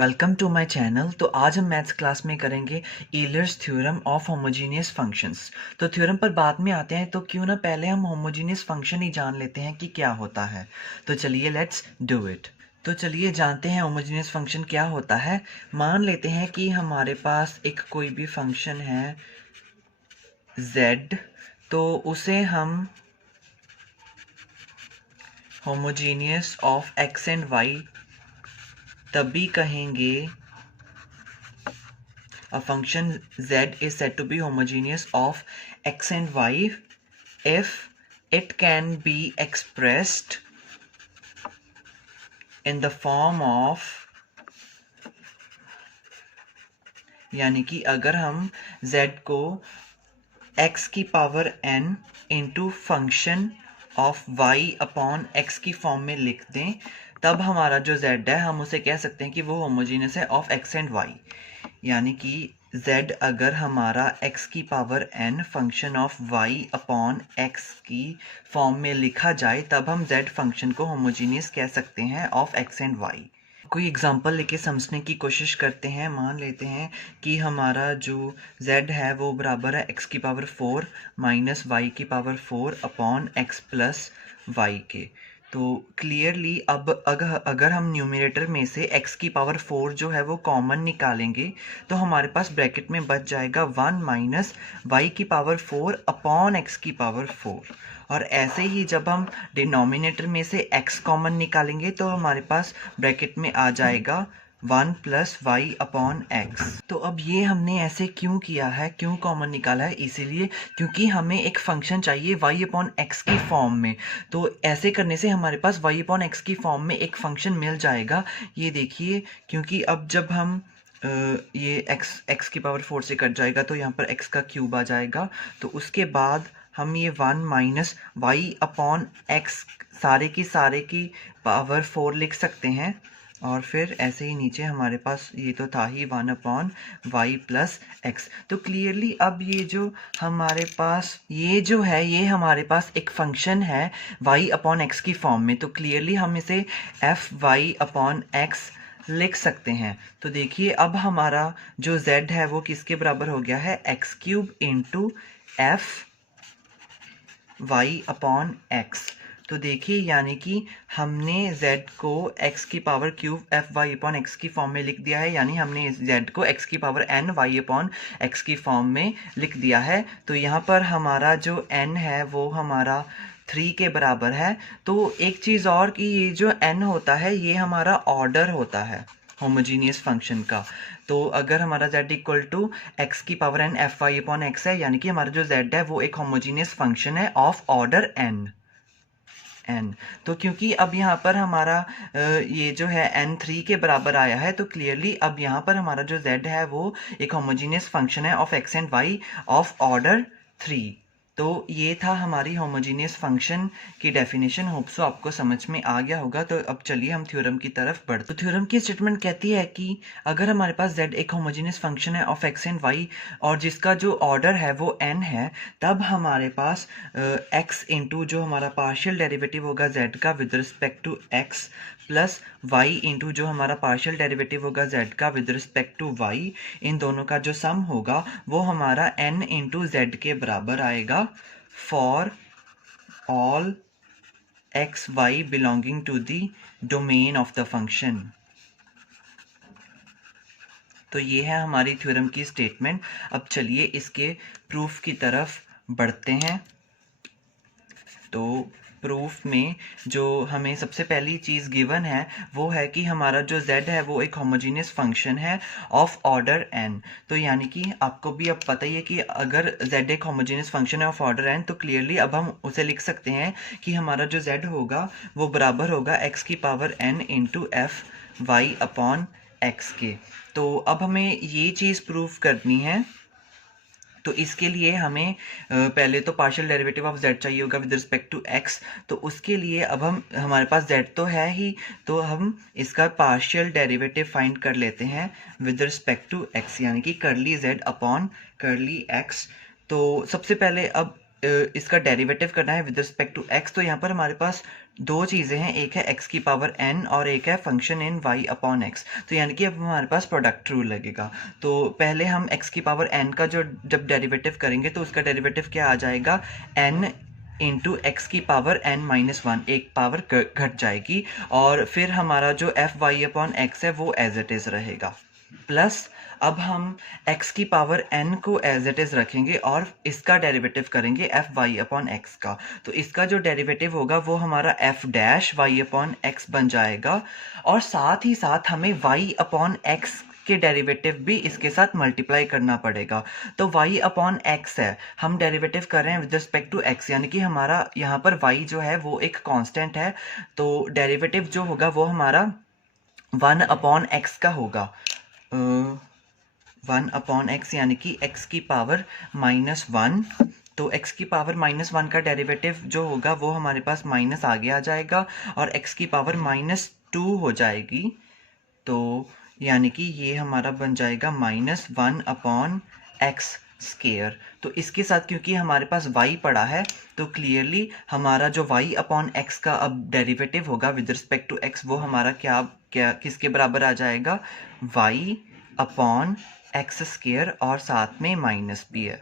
Welcome to my channel. तो आज हम मैथ्स क्लास में करेंगे ईलर्स थ्योरम ऑफ होमोजीनियस फंक्शंस। तो थ्योरम पर बाद में आते हैं, तो क्यों ना पहले हम होमोजीनियस फंक्शन ही जान लेते हैं कि क्या होता है। तो चलिए लेट्स डू इट। तो चलिए जानते हैं होमोजीनियस फंक्शन क्या होता है। मान लेते हैं कि हमारे पास एक कोई भी फंक्शन है z, तो उसे हम homogeneous of x and y तभी कहेंगे a function z is said to be homogeneous of x and y if it can be expressed in the form of, यानी कि अगर हम z को x की power n into function of y upon x की form में लिख दें, तब हमारा जो z है हम उसे कह सकते हैं कि वो होमोजीनियस है ऑफ x एंड y। यानी कि z अगर हमारा x की power n function of y upon x की फॉर्म में लिखा जाए, तब हम z फंक्शन को होमोजीनियस कह सकते हैं ऑफ x एंड y। कोई एग्जांपल लेके समझने की कोशिश करते हैं। मान लेते हैं कि हमारा जो z है वो बराबर है x की पावर 4 माइनस y की power 4 upon x plus y के। तो क्लियरली अब अगर हम न्यूमरेटर में से x की पावर 4 जो है वो कॉमन निकालेंगे, तो हमारे पास ब्रैकेट में बच जाएगा 1 माइनस y की पावर 4 अपॉन x की पावर 4। और ऐसे ही जब हम डिनोमिनेटर में से x कॉमन निकालेंगे, तो हमारे पास ब्रैकेट में आ जाएगा 1 प्लस वाई अपॉन एक्स। तो अब ये हमने ऐसे क्यों किया है, क्यों कॉमन निकाला है? इसीलिए क्योंकि हमें एक फंक्शन चाहिए y अपॉन एक्स की फॉर्म में। तो ऐसे करने से हमारे पास y अपॉन एक्स की फॉर्म में एक फंक्शन मिल जाएगा। ये देखिए, क्योंकि अब जब हम ये x की पावर 4 से कट जाएगा, तो यहाँ पर x का क्यूब आ जाएगा। तो उसके बाद हम ये 1 माइनस वाई अपॉन एक्स सारे की पावर 4 लिख सकते हैं। और फिर ऐसे ही नीचे हमारे पास ये तो था ही 1 अपॉन वाई प्लस एक्स। तो क्लियरली अब ये जो हमारे पास ये जो है, ये हमारे पास एक फंक्शन है वाई अपॉन एक्स की फॉर्म में। तो क्लियरली हम इसे एफ वाई अपॉन एक्स लिख सकते हैं। तो देखिए अब हमारा जो z है वो किसके बराबर हो गया है, x cube into f y upon x. तो देखिए यानी कि हमने z को x की power cube f y upon x की फॉर्म में लिख दिया है, यानी हमने z को x की power n y upon x की फॉर्म में लिख दिया है। तो यहाँ पर हमारा जो n है वो हमारा 3 के बराबर है। तो एक चीज़ और कि ये जो n होता है ये हमारा ऑर्डर होता है होमोजीनियस फंक्शन का। तो अगर हमारा z इक्वल टू एक्स की power n f y upon x है, यानी कि हमारा जो z है वो एक होमोजीनियस फंक्शन है ऑफ ऑर्डर n। तो क्योंकि अब यहाँ पर हमारा ये जो है n 3 के बराबर आया है, तो क्लियरली अब यहाँ पर हमारा जो z है वो एक होमोजीनियस फंक्शन है of x and y of order 3। तो ये था हमारी होमोजीनियस फंक्शन की डेफिनेशन। होप सो आपको समझ में आ गया होगा। तो अब चलिए हम थ्योरम की तरफ बढ़ते। तो थ्योरम की स्टेटमेंट कहती है कि अगर हमारे पास z एक होमोजीनियस फंक्शन है ऑफ x एंड y और जिसका जो ऑर्डर है वो n है, तब हमारे पास x इंटू जो हमारा पार्शियल डेरिवेटिव होगा z का with respect to x plus y into जो हमारा पार्शियल डेरिवेटिव होगा z का विद रिस्पेक्ट टू y, इन दोनों का जो सम होगा वो हमारा n इंटू z के बराबर आएगा for all x y belonging to the domain of the function. तो ये है हमारी थ्योरम की स्टेटमेंट। अब चलिए इसके प्रूफ की तरफ बढ़ते हैं। तो प्रूफ में जो हमें सबसे पहली चीज़ गिवन है वो है कि हमारा जो z है वो एक होमोजीनियस फंक्शन है ऑफ ऑर्डर n। तो यानी कि आपको भी अब पता ही है कि अगर z एक होमोजीनियस फंक्शन है ऑफ ऑर्डर n, तो क्लियरली अब हम उसे लिख सकते हैं कि हमारा जो z होगा वो बराबर होगा x की power n into f y upon x के। तो अब हमें ये चीज़ प्रूफ करनी है। तो इसके लिए हमें पहले तो पार्शियल डेरिवेटिव ऑफ z चाहिए होगा विद रिस्पेक्ट टू x। तो उसके लिए अब हमारे पास z तो है ही, तो हम इसका पार्शियल डेरिवेटिव फाइंड कर लेते हैं विद रिस्पेक्ट टू x, यानी कि करली z अपॉन करली x। तो सबसे पहले अब इसका डेरिवेटिव करना है विद रिस्पेक्ट टू x। तो यहाँ पर हमारे पास दो चीज़ें हैं, एक है x की पावर n और एक है function in y upon x। तो यानी कि अब हमारे पास प्रोडक्ट रूल लगेगा। तो पहले हम x की पावर n का जो जब डेरिवेटिव करेंगे तो उसका डेरिवेटिव क्या आ जाएगा, n इंटू एक्स की पावर n माइनस वन, एक पावर घट जाएगी, और फिर हमारा जो एफ वाई अपॉन एक्स है वो एज इट इज़ रहेगा। प्लस अब हम x की पावर n को एज इट इज़ रखेंगे और इसका डेरिवेटिव करेंगे एफ वाई अपॉन एक्स का। तो इसका जो डेरिवेटिव होगा वो हमारा f dash y upon x बन जाएगा, और साथ ही साथ हमें y अपॉन एक्स के डेरिवेटिव भी इसके साथ मल्टीप्लाई करना पड़ेगा। तो y अपॉन एक्स है, हम डेरिवेटिव कर रहे हैं विद रिस्पेक्ट टू x, यानी कि हमारा यहाँ पर y जो है वो एक कांस्टेंट है, तो डेरिवेटिव जो होगा वो हमारा 1 अपॉन एक्स का होगा। 1 अपॉन एक्स यानी कि x की पावर माइनस वन। तो x की पावर माइनस वन का डेरिवेटिव जो होगा वो हमारे पास माइनस आगे आ जाएगा और x की पावर माइनस टू हो जाएगी। तो यानी कि ये हमारा बन जाएगा minus one upon x square. तो इसके साथ क्योंकि हमारे पास y पड़ा है तो क्लियरली हमारा जो y अपॉन एक्स का अब डेरिवेटिव होगा विद रिस्पेक्ट टू x वो हमारा क्या क्या किसके बराबर आ जाएगा, y अपॉन एक्स स्केयर, और साथ में माइनस भी है।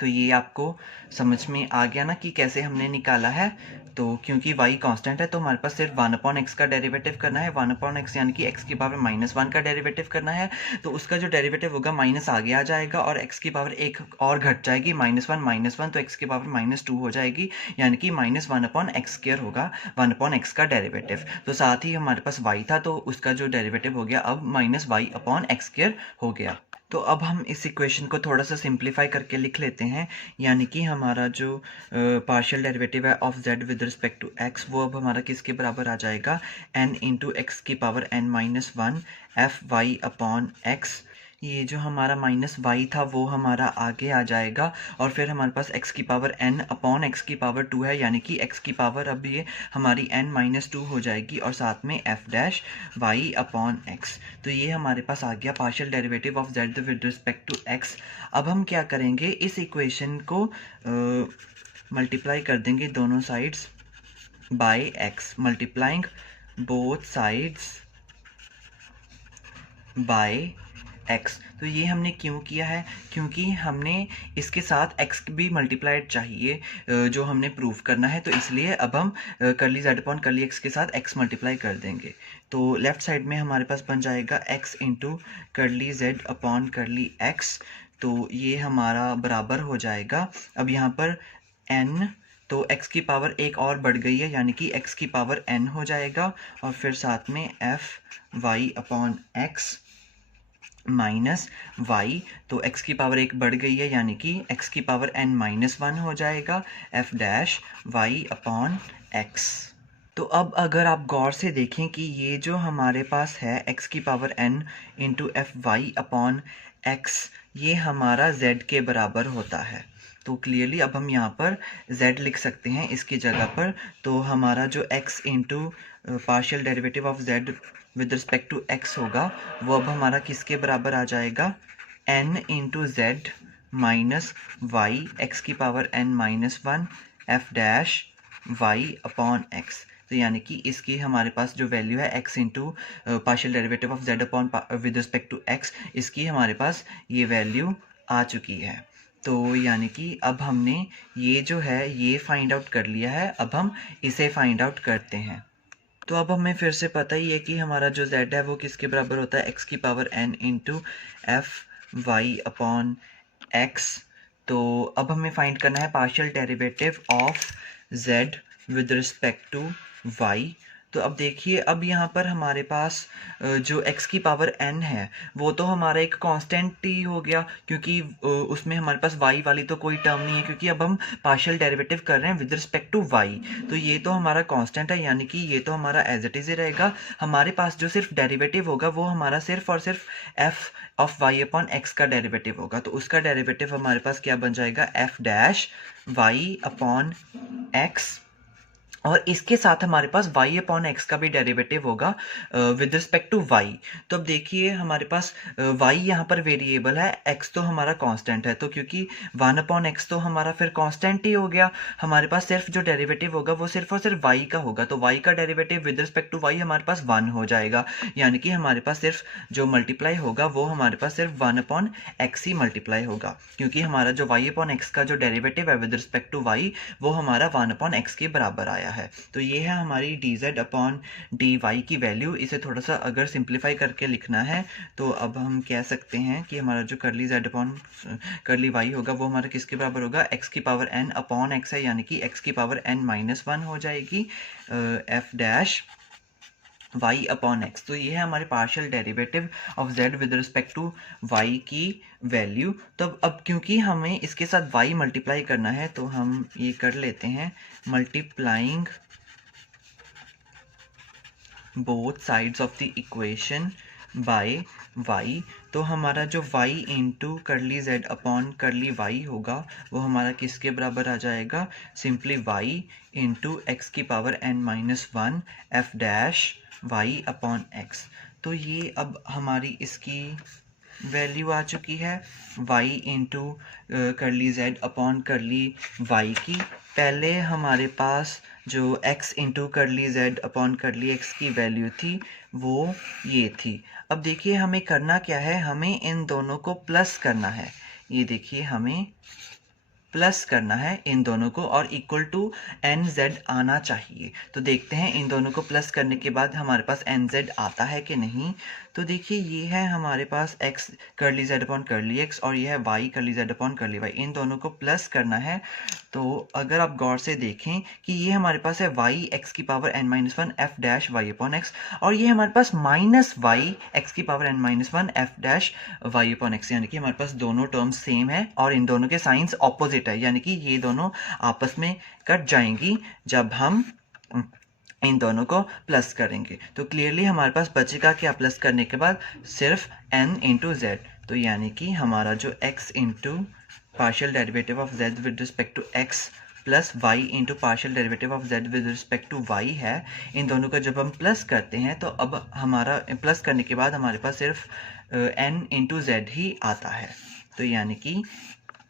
तो ये आपको समझ में आ गया ना कि कैसे हमने निकाला है। तो क्योंकि y कांस्टेंट है तो हमारे पास सिर्फ 1 अपॉन एक्स का डेरिवेटिव करना है। 1 अपॉन एक्स यानी कि x की पावर माइनस वन का डेरिवेटिव करना है। तो उसका जो डेरिवेटिव होगा माइनस आगे आ जाएगा और x की पावर एक और घट जाएगी, माइनस वन, तो x की पावर माइनस टू हो जाएगी, यानी कि minus one upon x square होगा 1 अपॉन एक्स का डेरिवेटिव। तो साथ ही हमारे पास y था तो उसका जो डेरिवेटिव हो गया अब minus y upon x square हो गया। तो अब हम इस इक्वेशन को थोड़ा सा सिंप्लीफाई करके लिख लेते हैं, यानी कि हमारा जो पार्शियल डेरिवेटिव है of z with respect to x वो अब हमारा किसके बराबर आ जाएगा, n इंटू एक्स की power n minus one f y upon x. ये जो हमारा माइनस वाई था वो हमारा आगे आ जाएगा और फिर हमारे पास x की पावर n अपॉन एक्स की पावर टू है, यानी कि x की पावर अब ये हमारी n माइनस टू हो जाएगी और साथ में f dash y upon x. तो ये हमारे पास आ गया partial derivative of z with respect to x। अब हम क्या करेंगे, इस इक्वेशन को मल्टीप्लाई कर देंगे दोनों sides by x, multiplying both sides by x। तो ये हमने क्यों किया है, क्योंकि हमने इसके साथ x भी मल्टीप्लाइड चाहिए जो हमने प्रूव करना है, तो इसलिए अब हम करली z अपॉन करली x के साथ x मल्टीप्लाई कर देंगे। तो लेफ्ट साइड में हमारे पास बन जाएगा x इंटू करली z अपॉन करली x। तो ये हमारा बराबर हो जाएगा, अब यहाँ पर n, तो x की पावर एक और बढ़ गई है यानी कि x की पावर n हो जाएगा, और फिर साथ में f y upon x minus y, तो x की पावर एक बढ़ गई है यानी कि x की पावर n माइनस वन हो जाएगा, f dash y upon x। तो अब अगर आप गौर से देखें कि ये जो हमारे पास है x की power n into f y upon x, ये हमारा z के बराबर होता है। तो क्लियरली अब हम यहाँ पर z लिख सकते हैं इसकी जगह पर। तो हमारा जो x into partial derivative of z with respect to x होगा वो अब हमारा किसके बराबर आ जाएगा, n into Z minus Y X की power n minus one F dash y upon x। तो यानी कि इसकी हमारे पास जो वैल्यू है x into partial derivative of z upon with respect to x, इसकी हमारे पास ये वैल्यू आ चुकी है। तो यानी कि अब हमने ये जो है ये फाइंड आउट कर लिया है, अब हम इसे फाइंड आउट करते हैं। तो अब हमें फिर से पता ही है कि हमारा जो z है वो किसके बराबर होता है, x की power n into f y upon x. तो अब हमें फाइंड करना है partial derivative of z with respect to y। तो अब देखिए अब यहाँ पर हमारे पास जो x की पावर n है वो तो हमारा एक कांस्टेंट ही हो गया, क्योंकि उसमें हमारे पास y वाली तो कोई टर्म नहीं है, क्योंकि अब हम पार्शियल डेरिवेटिव कर रहे हैं विद रिस्पेक्ट टू y। तो ये तो हमारा कांस्टेंट है, यानी कि ये तो हमारा एज इट इज़ ही रहेगा। हमारे पास जो सिर्फ डेरिवेटिव होगा वो हमारा सिर्फ और सिर्फ f of y upon x का डेरिवेटिव होगा। तो उसका डेरिवेटिव हमारे पास क्या बन जाएगा, f dash y upon x और इसके साथ हमारे पास y अपॉन एक्स का भी डेरिवेटिव होगा विद रिस्पेक्ट टू y। तो अब देखिए हमारे पास y यहाँ पर वेरिएबल है, x तो हमारा कांस्टेंट है, तो क्योंकि 1 अपॉन एक्स तो हमारा फिर कांस्टेंट ही हो गया, हमारे पास सिर्फ जो डेरिवेटिव होगा वो सिर्फ और सिर्फ y का होगा। तो y का derivative with respect to y हमारे पास 1 हो जाएगा, यानी कि हमारे पास सिर्फ जो मल्टीप्लाई होगा वो हमारे पास सिर्फ 1 अपॉन एक्स ही मल्टीप्लाई होगा, क्योंकि हमारा जो y अपॉन एक्स का जो डेरिवेटिव है विद रिस्पेक्ट टू y वो हमारा 1 अपॉन एक्स के बराबर आया है। तो ये है हमारी dz अपॉन dy की वैल्यू। इसे थोड़ा सा अगर सिंप्लीफाई करके लिखना है तो अब हम कह सकते हैं कि हमारा जो करली z अपॉन करली y होगा वो हमारा किसके बराबर होगा, x की पावर n अपॉन x है, यानी कि x की पावर n माइनस 1 हो जाएगी f dash y upon x. तो ये है हमारे partial derivative of z with respect to y की वैल्यू। तो अब क्योंकि हमें इसके साथ y मल्टीप्लाई करना है तो हम ये कर लेते हैं, multiplying both sides of the equation by y। तो हमारा जो y इंटू करली z अपॉन करली y होगा वो हमारा किसके बराबर आ जाएगा, सिंपली y इंटू एक्स की power n minus 1 f dash y upon x. तो ये अब हमारी इसकी वैल्यू आ चुकी है y इंटू करली z अपॉन करली y की। पहले हमारे पास जो x इंटू करली z अपॉन करली x की वैल्यू थी वो ये थी। अब देखिए हमें करना क्या है, हमें इन दोनों को प्लस करना है। ये देखिए हमें प्लस करना है इन दोनों को और इक्वल टू nz आना चाहिए। तो देखते हैं इन दोनों को प्लस करने के बाद हमारे पास nz आता है कि नहीं। तो देखिए ये है हमारे पास x करली z अपॉन करली x और ये है y करली z अपॉन करली y, इन दोनों को प्लस करना है। तो अगर आप गौर से देखें कि ये हमारे पास है y x की power n minus 1 f dash y upon x और ये हमारे पास माइनस y x की power n minus 1 f dash y upon x, यानी कि हमारे पास दोनों टर्म्स सेम है और इन दोनों के साइंस ऑपोजिट है, यानी कि ये दोनों आपस में कट जाएंगी जब हम इन दोनों को प्लस करेंगे। तो क्लियरली हमारे पास बचेगा क्या प्लस करने के बाद, सिर्फ n इंटू जेड। तो यानी कि हमारा जो x into partial derivative of z with respect to x plus y into partial derivative of z with respect to y है, इन दोनों का जब हम प्लस करते हैं तो अब हमारा प्लस करने के बाद हमारे पास सिर्फ n इंटू जेड ही आता है। तो यानी कि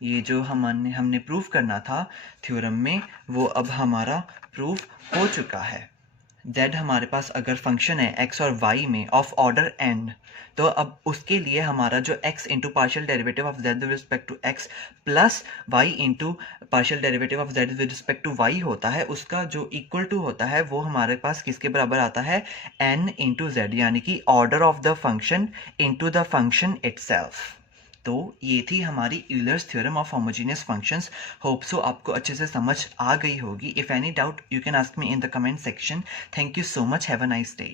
ये जो हमने प्रूफ करना था थ्योरम में वो अब हमारा प्रूफ हो चुका है। z हमारे पास अगर फंक्शन है x और y में ऑफ ऑर्डर n, तो अब उसके लिए हमारा जो x into partial derivative of z with respect to x plus y into partial derivative of z with respect to y होता है, उसका जो इक्वल टू होता है वो हमारे पास किसके बराबर आता है, n इंटू जेड, यानी कि order of the function into the function itself. तो ये थी हमारी Euler's theorem of homogeneous functions. Hope so आपको अच्छे से समझ आ गई होगी। If any doubt you can ask me in the comment section. Thank you so much, have a nice day.